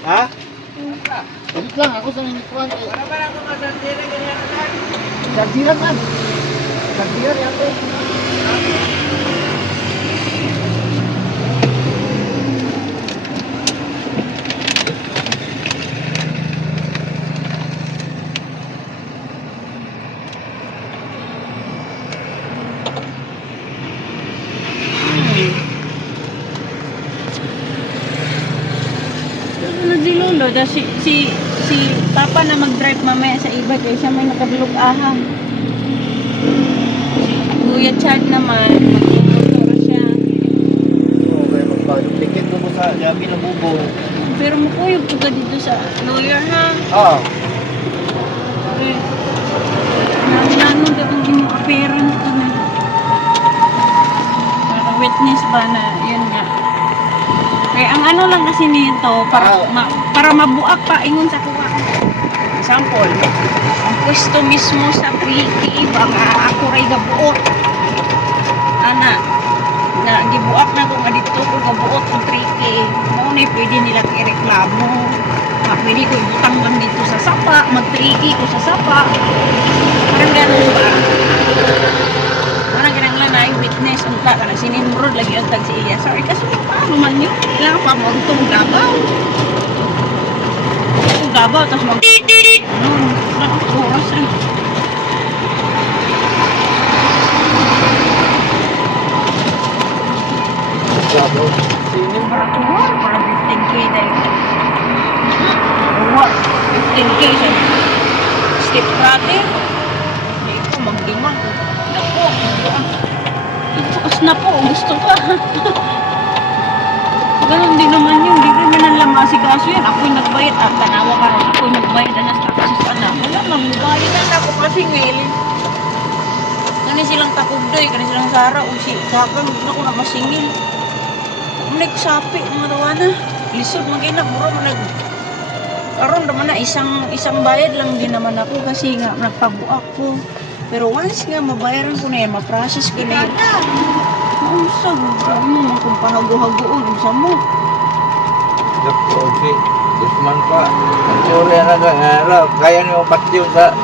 Ha? Balik lang, ako sa ninikuan. Para ba ako masandira ganyan na? Sardiran man. Sardiran yan ko. Si Lolo, si Papa na mag-drive mamaya sa iba kaya siya may nakablog ahang. Si Kuya Chad naman, mag-motor siya. Oo, kaya magpa-duplicate mo sa Yami na bubo. Pero mukuyog ko ka dito sa lawyer ha. Oo. Nano daw ang ginong appearance nito na. Para witness ba na yun nga. Kaya ang ano lang kasi nito, para mabuak pa ingon sa kuha. Example, ang pwesto mismo sa Priki, baka ako ray gabuot. Ana, na gibuak na ko nga dito ko gabuot ng Priki. Mao na pwede nila ireklamo. Pwede ko ibutang lang dito sa sapa, mag-Priki ko sa sapa. Parang ganun ba? Parang ganang lang na witness ang ka na sinimrod lagi ang tag si iya. Sorry kasi paano man yun? Kailangan pa mo itong gabaw. Itong gabaw, tapos mag... oras eh. Gabaw. Sino? Parang 15K dahil. What? 15K siya. Step brother. Hindi ko magdimang. Naku, ituos na po, gusto ka. Ganun din naman yun, di rin man lang masikaso yan. Ako'y nagbayad, tanawa ka rin, ako'y nagbayad na sa kasis ka na. Wala, magbayad na ako kasi ngayon. Kani silang takugdoy, kani silang sara, o si kakang, na ko napasingil. Nagsapi, mga tawana. Lisod, mag-ina, bro, karon naman na isang bayad lang din naman ako kasi nga nagpabuak ko. Pero once nga mabayaran ko na yan, ma-process ko na yan. Mausag, mo kung pahago-hagoon sa mo. Dako, okay. Guzman pa. Ang teorya na nga, kaya niyo patiw sa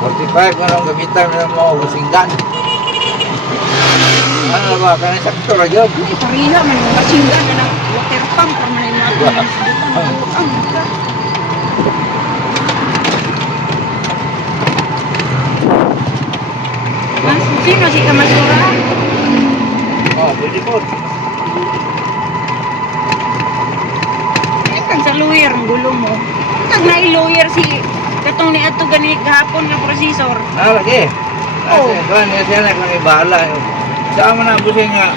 45 nga nung gamitan na mga kasinggan. Ano ba? Kaya sakto na yun. Ay, pariha man yung masinggan na ng water pump or man yung mga tulang. Sino si Kamasura? Oh, pwede po. Kag sa lawyer ang gulo mo. Kag na lawyer si katong ni ato gani gahapon nga processor. Lagi. Oh. Kuan niya siya na kung ibahala. Sama na busin nga.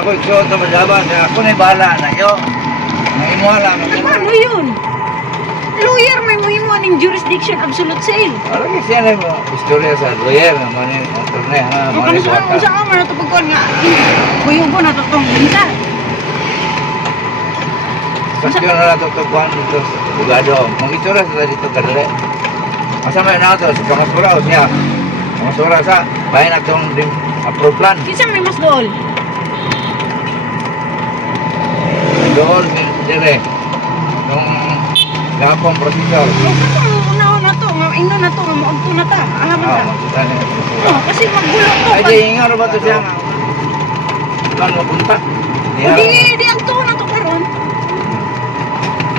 Ako ikso ito majaban. Ako na ibahala na yun. Naimuhala. Ano yun? Lawyer may muhimo ning jurisdiction absolute sale. Lagi siya na istorya sa lawyer. Manin ang turne. O kano sa ako man ato pagkuan nga kuyugo na to tong minsan. Pasti na nato ito kuhan dito sa bugado. Mag-istorya sa dito kadali. Masama na ito sa pangasura o siya. Pangasura sa bayan na itong approve plan. Kinsa may mas dool? Doon, dire. Itong gapong procedure. O katong una na to nga ino na to nga maugto na ta. Alam mo ta. Oh, kasi magulo to. Ay, di ingat ba ito siya nga? Saan mapunta? Di ang to na to karon.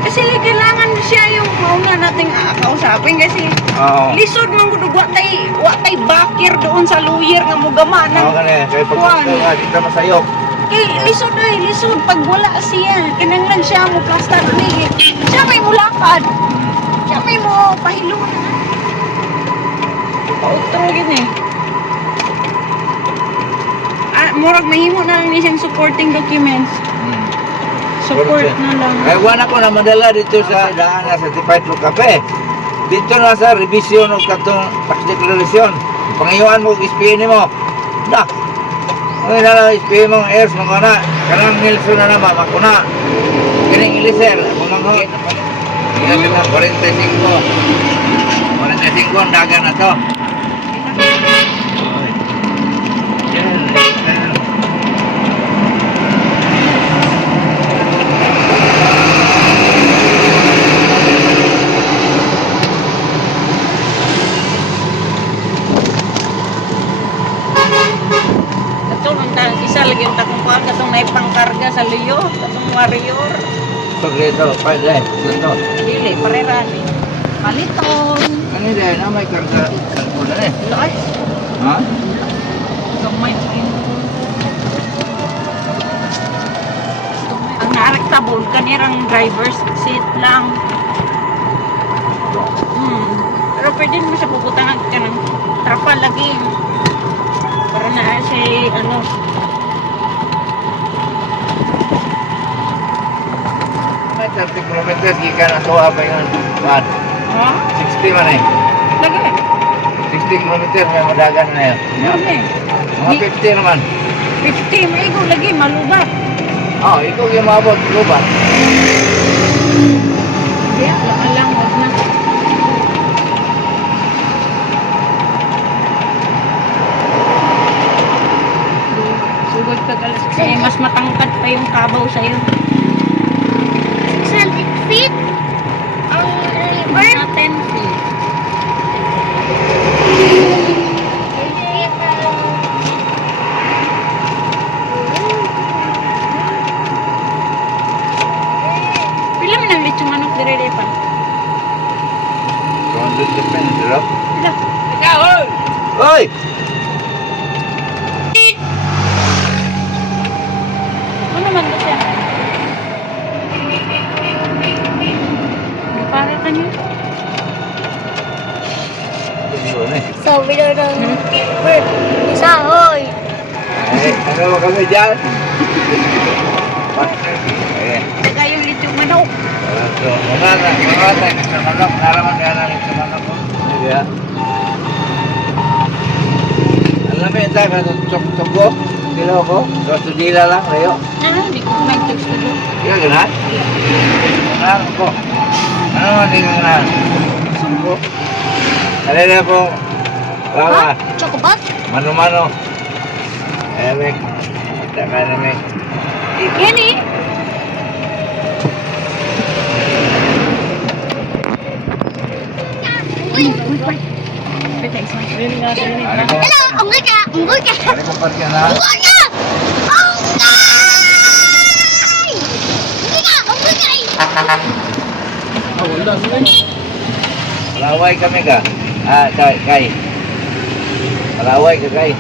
Kasi kailangan siya yung mauna nating kausapin kasi Oo. lisod man gud wa tay bakir doon sa lawyer nga mugama Oo, nang kanya. Kaya kuwan. pagpunta nga, dito masayok. Kay lisod pag wala siya kinanglan siya mo plastar ni. Siya may mulakad. Siya may mo pahilon. Pautro gid eh. Murag mahimo na lang ni siyang supporting documents. Support na lang. Ay, wala ko na madala dito sa daan na certified for cafe. Dito na sa revision o katong tax declaration. Pangayuan mo, ispihin mo. Da. Ang inala, ispihin mo ang heirs mo na. Kanang Nelson na naman, makuna. Kining iliser, mamangho. Yan na 45. 45 ang daga na to. Katong warrior. Pagreto, pwede. Ito. Dili, parerani. Paliton. Ano din, na may karga. Ano na eh? Ay, Ha? gamay pa yun. Ang narektabon, kanirang driver's seat lang. Pero pwede mo siya puputangan ka ng trapal lagi. Para na siya, ano, May 30 kilometers, gikan ang tuwa pa yun. What? ha? 60 man eh. Lagi. 60 kilometers, may madagan na yun. Yun eh. Mga 50 naman. 50, may ikaw lagi, malubat. Oh, ikaw yung mabot, lubat. Kaya, lang, wag na. Sugod ka kalas. Kasi mas matangkad pa yung kabaw sa'yo. 600 feet? Ang river? Mga 10 feet. 10 feet? Pila man ang lechong manok dire pa? 200 depends, bro. Pila? Ikaw, oy! Oy! Ano man ba siya? Para ka niya. Yun eh. Sabi na ng bird. Isa, hoy! Eh, ano ba kami dyan? Ayan. Saka yung lechong manok. So, mga sa manok, naraman kaya namin sa manok ko. Iya. Alam mo yung tayo, tuk-tuk ko, dilo ko, so dila lang, layo. Ano, hindi ko nag-text ko doon. Iya, ganahan? Ganahan ko. Ano man din yung ganahan? Sumbo. Alala po, lawa, Chocobat? mano-mano. Ayan, Mek. Kita ka na, Mek. Yan eh. Uy! Pwede, isang rin nga rin. Ano ko? Hello! Unggoy ka! Unggoy ka! Ano ko pa siya na? Unggoy ka! Unggoy! Unggoy ka! Unggoy ka! Malaway kami ka. Ah, kay. Malaway ka, kay.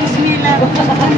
Bismillah.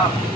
Ah.